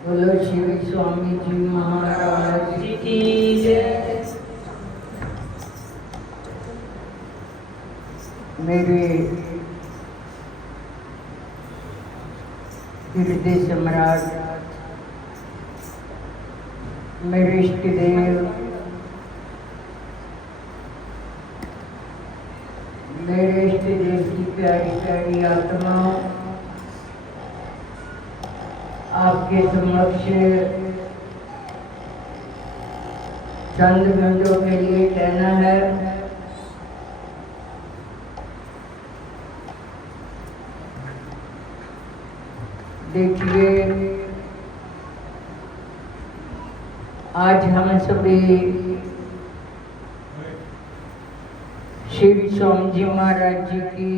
बोलो श्री स्वामी जी महाराज जी की जय। मेरे हृदय सम्राट, मेरे इष्ट देव, मेरे इष्ट देव की प्यारी प्यारी आत्माओं, आपके समक्ष चंद मिनटों के लिए कहना है। देखिए, आज हम सभी श्री स्वामी जी महाराज जी की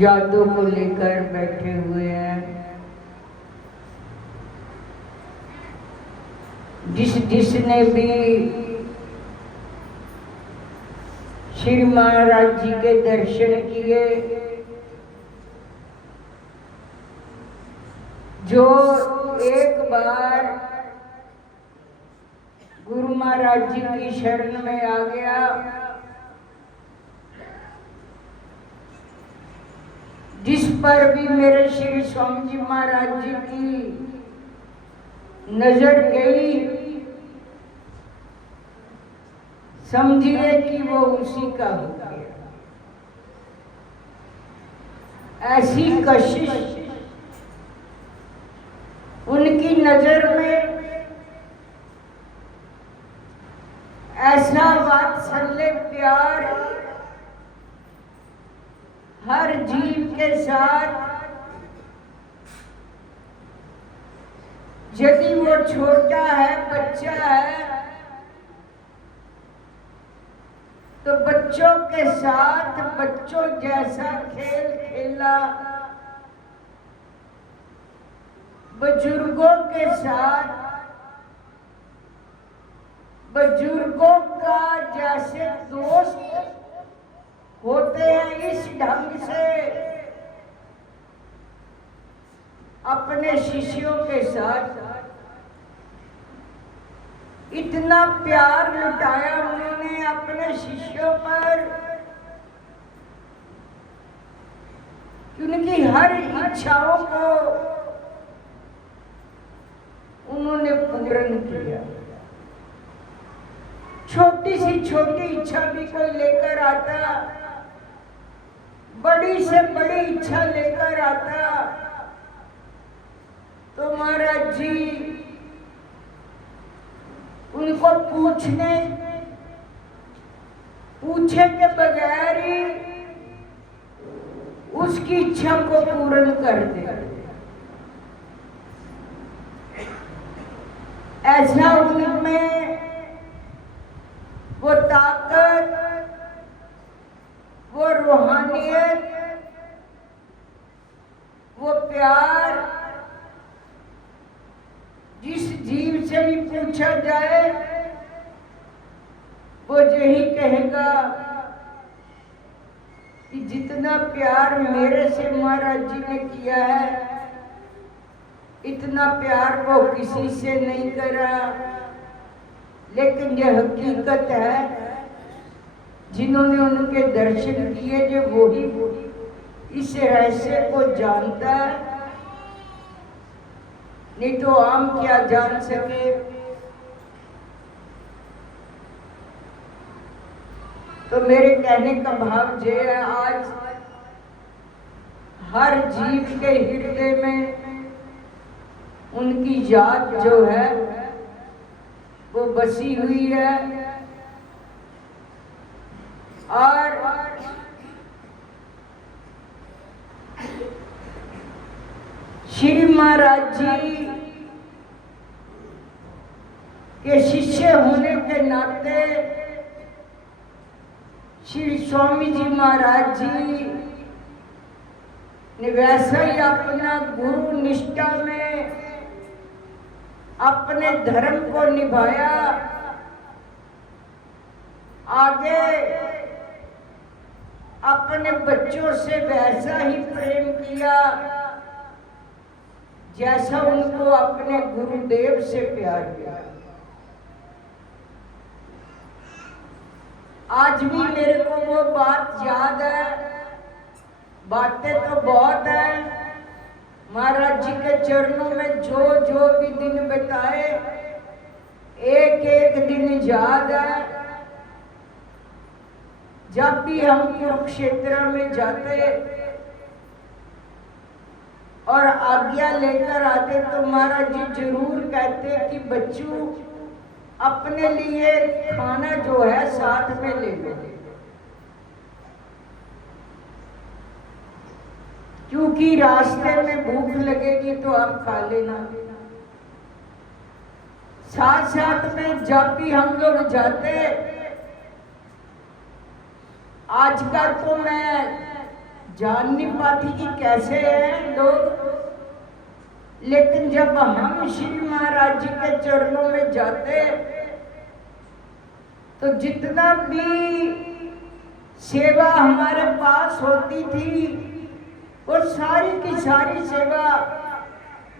यादों को लेकर बैठे हुए हैं। जिसने भी श्री महाराज जी के दर्शन किए, जो एक बार गुरु महाराज जी की शरण में आ गया, जिस पर भी मेरे श्री स्वामी जी महाराज जी की नजर गई, समझिए कि वो उसी का हो गया। ऐसी कशिश उनकी नजर में, ऐसा वात्सल्य प्यार हर जीव के साथ, यदि वो छोटा है, बच्चा है, तो बच्चों के साथ बच्चों जैसा खेल खेला, बुजुर्गों के साथ बुजुर्गों का जैसे दोस्त होते हैं, इस ढंग से अपने शिष्यों के साथ इतना प्यार लुटाया उन्होंने अपने शिष्यों पर कि उनकी हर इच्छाओं को उन्होंने पूर्ण किया। छोटी सी छोटी इच्छा भी कोई लेकर आता, बड़ी से बड़ी इच्छा लेकर आता, तो महाराज जी उनको पूछे के बगैर ही उसकी इच्छा को पूर्ण कर दे। ऐसा उनमें वो ताकत, वो रूहानियत, वो प्यार, जिस जीव से भी पूछा जाए वो यही कहेगा कि जितना प्यार मेरे से महाराज जी ने किया है, इतना प्यार वो किसी से नहीं करा। लेकिन यह हकीकत है, जिन्होंने उनके दर्शन किए, जो वही इस रहस्य को जानता है, नहीं तो आम क्या जान सके। तो मेरे कहने का भाव ये है, आज हर जीव के हृदय में उनकी याद जो है वो बसी हुई है। और श्री महाराज जी के शिष्य होने के नाते श्री स्वामी जी महाराज जी ने वैसा ही अपना गुरु निष्ठा में अपने धर्म को निभाया, आगे अपने बच्चों से वैसा ही प्रेम किया जैसा उनको अपने गुरुदेव से प्यार किया। आज भी मेरे को वो बात याद है। बातें तो बहुत है, महाराज जी के चरणों में जो जो भी दिन बिताए, एक एक दिन याद है। जब भी हम कुरुक्षेत्र में जाते और आज्ञा लेकर आते तो महाराज जी जरूर कहते कि बच्चों अपने लिए खाना जो है साथ में ले लो, क्योंकि रास्ते में भूख लगेगी तो आप खा लेना। साथ साथ में जब भी हम लोग जाते, आजकल तो मैं जान नहीं पाती कि कैसे हैं लोग, लेकिन जब हम श्री महाराज जी के चरणों में जाते तो जितना भी सेवा हमारे पास होती थी वो सारी की सारी सेवा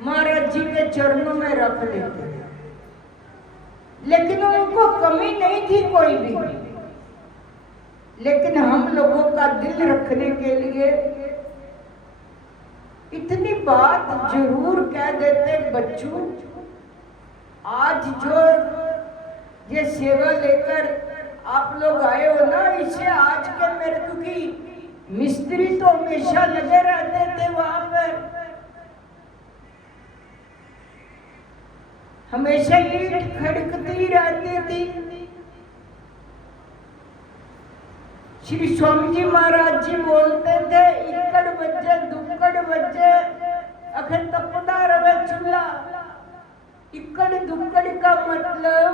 महाराज जी के चरणों में रख देते, लेकिन उनको कमी नहीं थी कोई भी। लेकिन हम लोगों का दिल रखने के लिए इतनी बात जरूर कह देते, बच्चों आज जो ये सेवा लेकर आप लोग आए हो ना, इसे आज के मेरे, क्योंकि मिस्त्री तो हमेशा लगे रहते थे वहां पर, हमेशा ईंट खड़कती रहती थी। श्री स्वामी जी महाराज जी बोलते थे, इकड़ बच्चे दुक्कड़ बच्चे अखर तपदा रवे चूल्हा। इकड़ दुक्कड़ का मतलब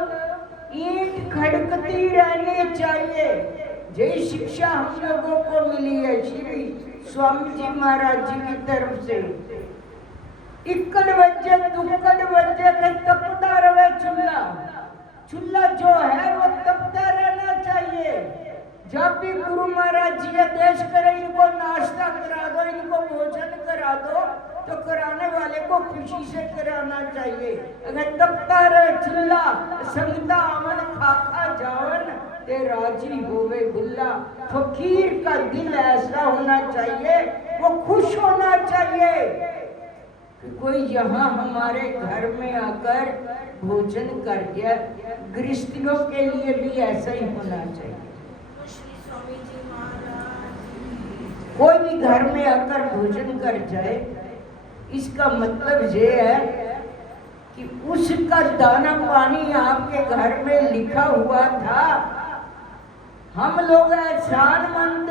ईंट खड़कती रहनी चाहिए। यही शिक्षा हम लोगों को मिली है श्री स्वामी जी महाराज जी की तरफ से। इकड़ बच्चे दुक्कड़ बच्चे अखर तपदा रवे चूल्हा। चूल्हा जो है वो तपता रहना चाहिए। जब भी गुरु महाराज जी आदेश करें इनको नाश्ता करा दो, इनको भोजन करा दो, तो कराने वाले को खुशी से कराना चाहिए। अगर तपता रहे चूल्हा, संगता अमन खाखा जावन ते राजी होवे बुल्ला। फकीर का दिल ऐसा होना चाहिए, वो खुश होना चाहिए कि कोई यहाँ हमारे घर में आकर भोजन कर गया। गृहस्थियों के लिए भी ऐसा ही होना चाहिए। कोई भी घर में आकर भोजन कर जाए, इसका मतलब ये है कि उसका दाना पानी आपके घर में लिखा हुआ था। हम लोग एहसानमंद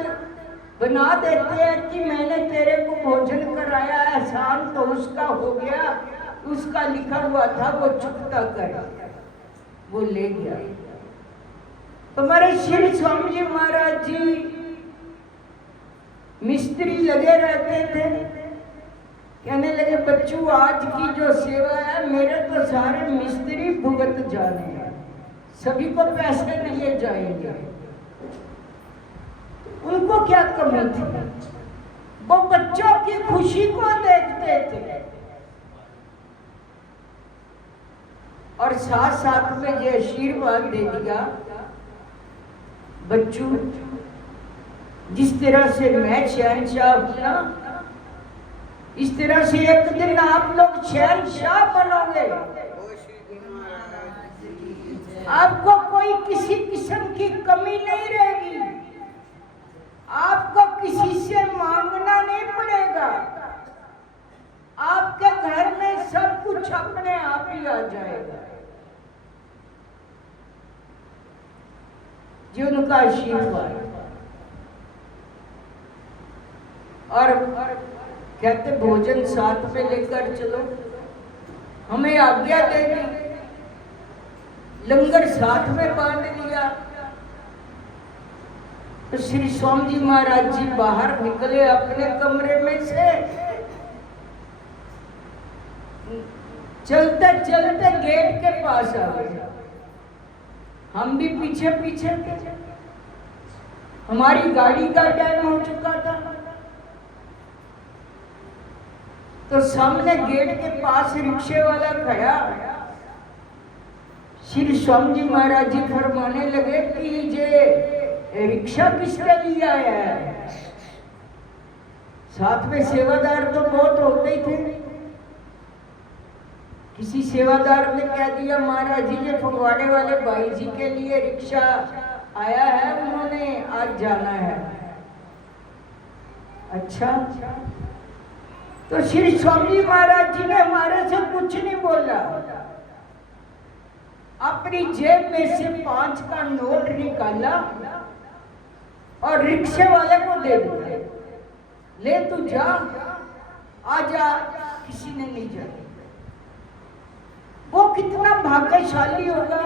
बना देते हैं कि मैंने तेरे को भोजन कराया, एहसान तो उसका हो गया, उसका लिखा हुआ था वो चुकता कर, वो ले गया। हमारे श्री स्वामी जी महाराज जी मिस्त्री लगे रहते थे, कहने लगे बच्चों आज की जो सेवा है मेरे तो सारे मिस्त्री भुगत जाने हैं, सभी को पैसे नहीं जाएंगे। उनको क्या कमी थी, वो बच्चों की खुशी को देखते थे और साथ साथ में ये आशीर्वाद दे दिया, बच्चों जिस तरह से मैं शहनशाह हूं ना, इस तरह से एक दिन आप लोग शहनशाह बनोगे। आपको कोई किसी किस्म की कमी नहीं रहेगी, आपको किसी से मांगना नहीं पड़ेगा, आपके घर में सब कुछ अपने आप ही आ जाएगा। जो उनका आशीर्वाद। और कहते भोजन साथ में लेकर चलो, हमें आज्ञा दे दी, लंगर साथ में बांध लिया। तो श्री स्वामी जी महाराज जी बाहर निकले अपने कमरे में से, चलते चलते गेट के पास आ गए। हम भी पीछे पीछे थे, हमारी गाड़ी का टाइम हो चुका था। तो सामने गेट के पास रिक्शे वाला खड़ा। श्री स्वामी जी महाराज जी फरमाने लगे कि ये रिक्शा किसका लिया है? साथ में सेवादार तो बहुत होते ही थे। किसी सेवादार ने कह दिया, महाराज जी ये फगवाड़े वाले भाई जी के लिए रिक्शा आया है, उन्होंने आज जाना है। अच्छा, तो श्री स्वामी महाराज जी ने हमारे से कुछ नहीं बोला, अपनी जेब में से 5 का नोट निकाला और रिक्शे वाले को दे दिया, ले तू जा, आजा। किसी ने नहीं जाना। वो कितना भाग्यशाली होगा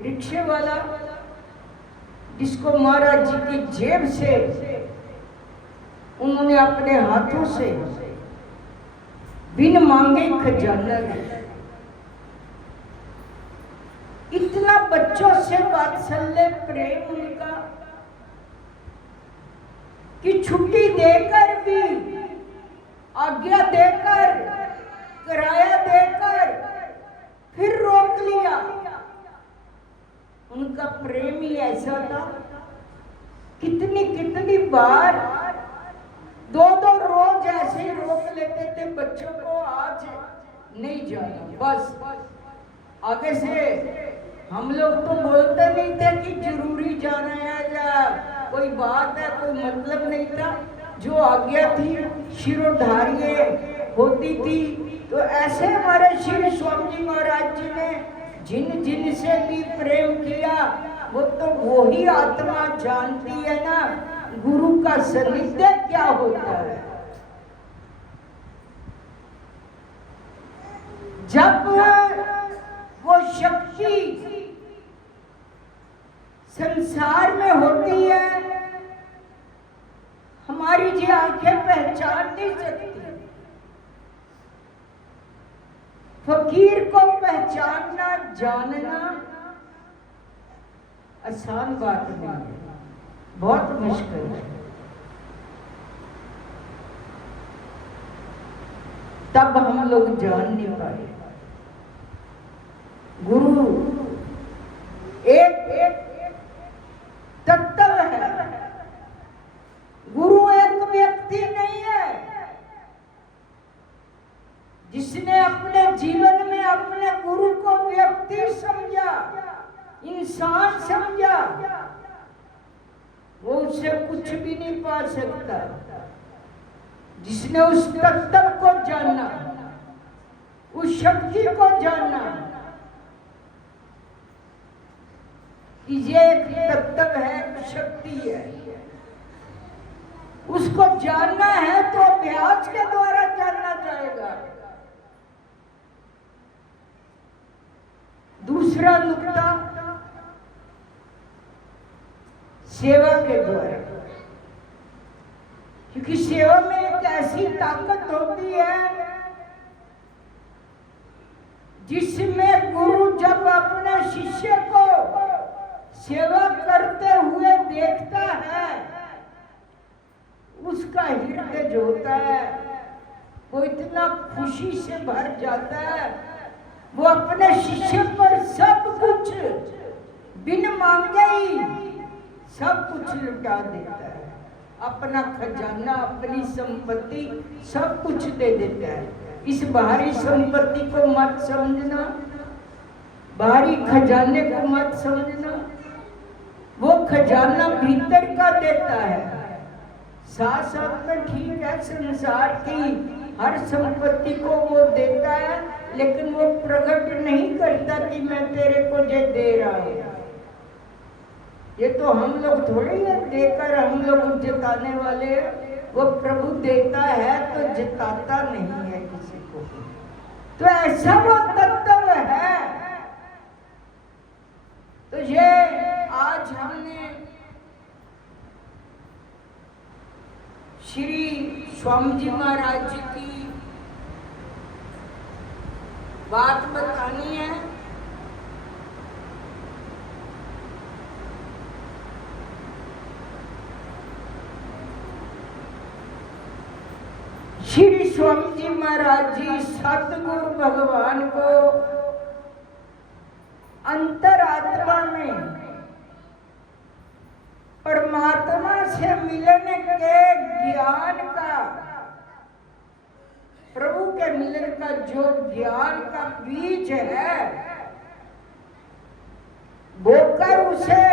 रिक्शे वाला, जिसको महाराज जी की जेब से उन्होंने अपने हाथों से बिन मांगे खजाना दिया। इतना बच्चों से वात्सल्य प्रेम उनका कि छुट्टी देकर भी, आज्ञा देकर, किराया देकर फिर रोक लिया। उनका प्रेम ही ऐसा था। कितनी कितनी बार 2-2 रोज ऐसे ही रोक लेते थे बच्चों को, आज नहीं जाना, बस आगे से। हम लोग तो बोलते नहीं थे कि जरूरी जाना है या कोई बात है, कोई मतलब नहीं था। जो आज्ञा थी शिरोधार्य होती थी। तो ऐसे हमारे श्री स्वामी जी महाराज जी ने जिन जिन से भी प्रेम किया, वो तो वही आत्मा जानती है ना गुरु का सानिध्य क्या होता है। जब वो शक्ति संसार में होती है, हमारी जी आंखें पहचान नहीं सकती। फकीर को पहचानना, जानना आसान बात नहीं है, बहुत मुश्किल है। तब हम लोग जान नहीं पाए। गुरु एक तत्व है। गुरु एक व्यक्ति नहीं है जिसने अपने जीवन में अपने गुरु को व्यक्ति समझा, इंसान समझा, वो उससे कुछ भी नहीं पा सकता। जिसने उस तत्व को जाना, उस शक्ति को जाना कि ये एक तत्व है, एक शक्ति है, उसको जानना है तो अभ्यास के द्वारा जानना जाएगा। दूसरा नुक्ता, सेवा के द्वारा। क्योंकि सेवा में एक ऐसी ताकत होती है जिसमें गुरु जब अपने शिष्य को सेवा करते हुए देखता है, उसका हृदय जो होता है वो इतना खुशी से भर जाता है। वो अपने शिष्य पर सब कुछ बिन मांगे ही सब कुछ लुटा देता है। अपना खजाना, अपनी संपत्ति सब कुछ दे देता है। इस बाहरी संपत्ति को मत समझना, बाहरी खजाने को मत समझना। वो खजाना भीतर का देता है। साथ साथ में ठीक है, संसार की हर संपत्ति को वो देता है, लेकिन वो प्रकट नहीं करता कि मैं तेरे को ये दे रहा हूं। ये तो हम लोग थोड़ी है देकर हम लोग जिताने वाले हैं। वो प्रभु देता है तो जिताता नहीं है किसी को। तो ऐसा वो तत्व है। तो ये आज हमने श्री स्वामी जी महाराज जी की बात बतानी है। श्री स्वामी जी महाराज जी सतगुरु भगवान को अंतरात्मा में परमात्मा से मिलने के ज्ञान का, प्रभु के मिलन का जो ज्ञान का बीज है, बोकर उसे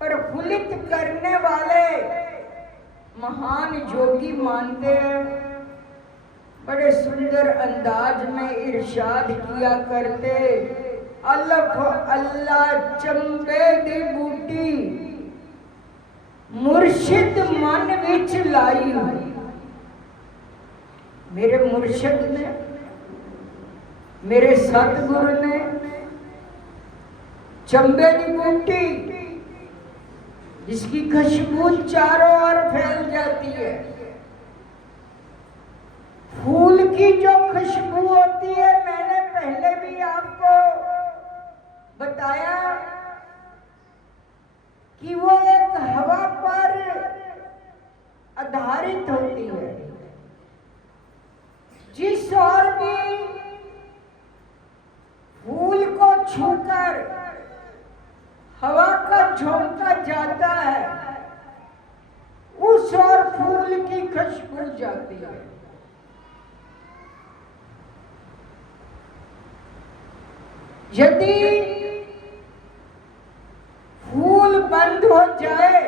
प्रफुल्लित करने वाले महान योगी मानते हैं। बड़े सुंदर अंदाज में इरशाद किया करते, अलफ अल्लाह चंबे दी बूटी मुर्शिद मन विच लाई। मेरे मुर्शिद ने, मेरे सतगुरु ने चंबे की बूटी जिसकी खुशबू चारों ओर फैल जाती है, फूल की जो खुशबू होती है, मैंने पहले भी आपको बताया कि वो एक हवा पर आधारित होती है। जिस ओर भी फूल को छूकर हवा का झोंका जाता है, उस ओर फूल की खुशबू जाती है। यदि फूल बंद हो जाए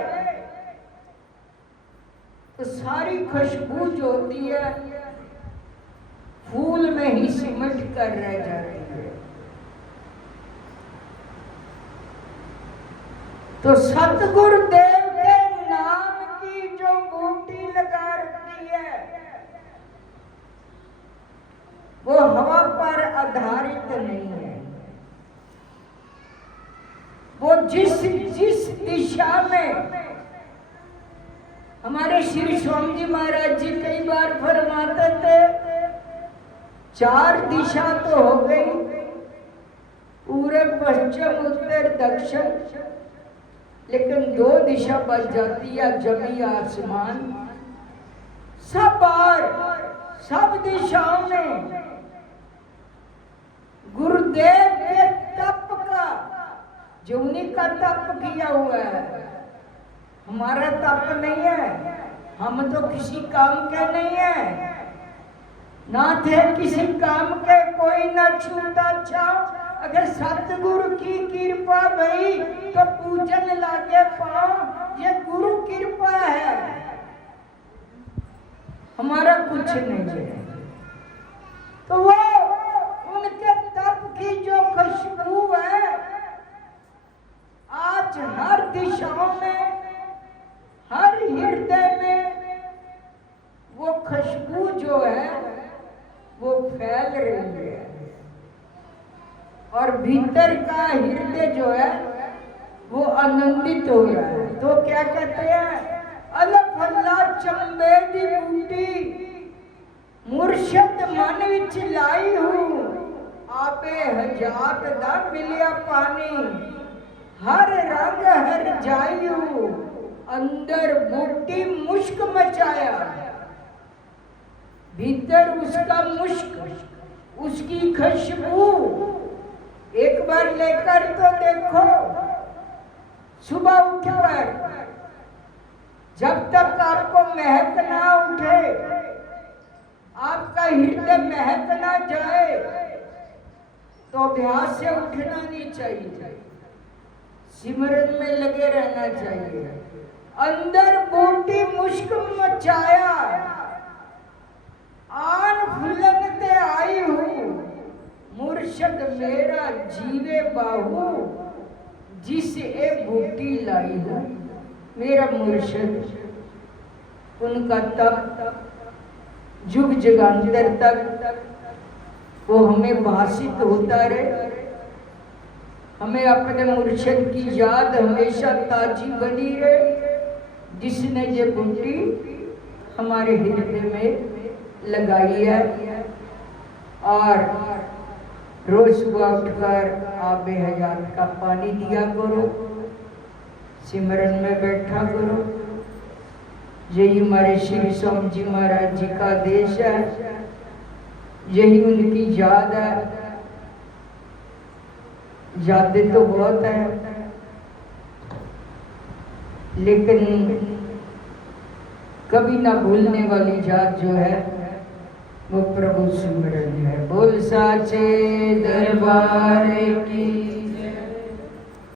तो सारी खुशबू जो होती है फूल में ही सिमट कर रह जाती है। तो सतगुरुदेव के नाम की जो बूटी लगा रखी है वो हवा पर आधारित नहीं है। वो जिस दिशा में, हमारे श्री स्वामी जी महाराज जी कई बार फरमाते थे, 4 दिशा तो हो गई, पूरब पश्चिम उत्तर दक्षिण, लेकिन 2 दिशा बच जाती है, जमी आसमान। सब दिशाओं में गुरुदेव के तप का, जो उन्हीं का तप किया हुआ है, हमारा तप नहीं है। हम तो किसी काम के नहीं है, ना थे किसी काम के, कोई ना छूटा छाओ। अगर सतगुरु की कृपा भई तो पूजन लागे पाओ, ये गुरु कृपा है, हमारा कुछ नहीं है। तो वो उनके तप की जो खुशबू है, आज हर दिशाओं में, हर हृदय में वो खुशबू जो है वो फैल रही है, और भीतर का हृदय जो है वो आनंदित हो रहा है। तो क्या कहते हैं, अलफ अल्लाह चंबे दी बूटी मुर्शद मन विच लाई हूँ, आपे हजात दा मिलिया पानी, हर रंग हर जायू, अंदर बूटी मुश्क मचाया। भीतर उसका मुश्क, उसकी खुशबू एक बार लेकर तो देखो। सुबह उठकर जब तक आपको महक ना उठे, आपका हृदय महक ना जाए, तो अभ्यास से उठना नहीं चाहिए, सिमरन में लगे रहना चाहिए। अंदर बूटी मुश्क मचाया, आन फुलनते आई हूँ, मुर्शद मेरा जीवे बाहू, जिसे बूटी लाई हूँ। मेरा मुर्शद, उनका तप जुग जुगांतर तक वो हमें भाषित होता रहे, हमें अपने मुर्शद की याद हमेशा ताजी बनी रहे, जिसने ये बूटी हमारे हृदय में लगाई है। और रोज सुबह उठकर आबे हयात का पानी दिया करो, सिमरन में बैठा करो, यही हमारे श्री स्वामी जी महाराज जी का देश है, यही उनकी याद है। यादें तो बहुत है, लेकिन कभी ना भूलने वाली याद जो है वो प्रभु सिमरन है। बोल साचे दरबार की